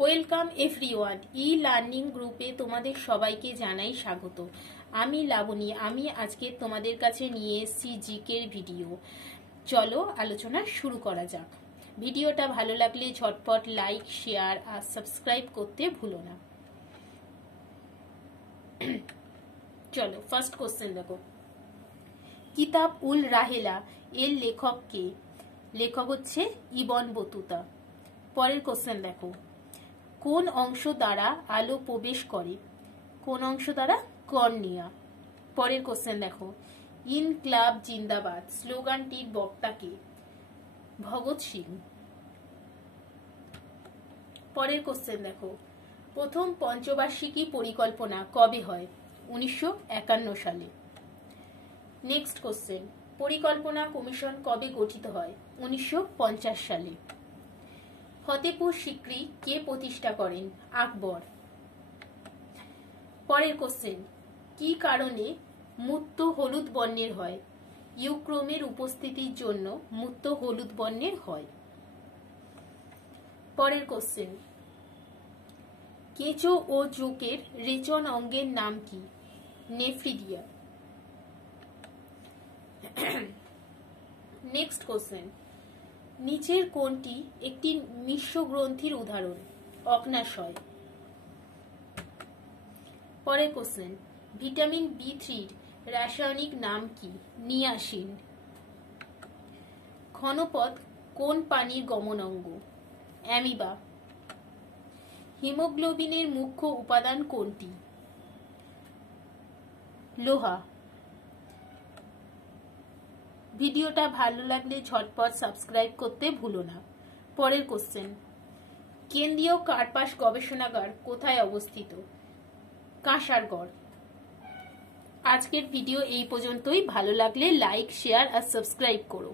Welcome everyone, e learning গ্রুপে তোমাদের সবাইকে জানাই স্বাগত। আমি লাবণী। আমি আজকে তোমাদের কাছে নিয়ে এসেছি জিকের ভিডিও। চলো আলোচনা শুরু করা যাক। ভিডিওটা ভালো লাগলে ঝটপট লাইক, শেয়ার আর সাবস্ক্রাইব করতে ভুলো না। চলো ফার্স্ট কোশ্চেন দেখো। কিতাব উল রাহেলা এর লেখক কে? লেখক হচ্ছে ইবন বতুতা। পরের কোশ্চেন দেখো। কোন অংশ দ্বারা আলো প্রবেশ করে? কোন অংশ দ্বারা? কর্নিয়া। পরের কোশ্চেন দেখো। ইনক্লাব জিন্দাবাদ স্লোগানটির বক্তা কে? ভগৎ সিং। পরের কোশ্চেন দেখো। প্রথম পঞ্চবার্ষিকী পরিকল্পনা কবে হয়? 1951 সালে। Next question. পরিকল্পনা কমিশন কবে গঠিত হয়? 1950 সালে। ফতেপুর সিক্রি কে প্রতিষ্ঠা করেন? আকবর। পরের কোশ্চেন। কি কারণে মুক্ত হলুদ বর্ণের হয়? ইউক্রোমের উপস্থিতির জন্য মুক্ত হলুদ বর্ণের হয়। পরের কোশ্চেন। কেঁচো ও জোকের রেচন অঙ্গের নাম কি? নেফ্রিডিয়া। Next question. নিচের কোনটি একটি মিশ্র গ্রন্থির উদাহরণ? অগ্নাশয়। পরের কোশ্চেন। ভিটামিন বি3 রাসায়নিক নাম কি? নিয়াসিন। ঘনপথ কোন প্রাণীর গমন অঙ্গ? অ্যামিবা। হিমোগ্লোবিনের মুখ্য উপাদান কোনটি? লোহা। ভিডিওটা ভালো লাগলে ঝটপট সাবস্ক্রাইব করতে ভুলো না। পরের কোশ্চেন। কেন্দ্রীয় কার্পাস গবেষণাগার কোথায় অবস্থিত? কাঁসারগড়। আজকের ভিডিও এই পর্যন্তই। ভালো লাগলে লাইক, শেয়ার আর সাবস্ক্রাইব করো।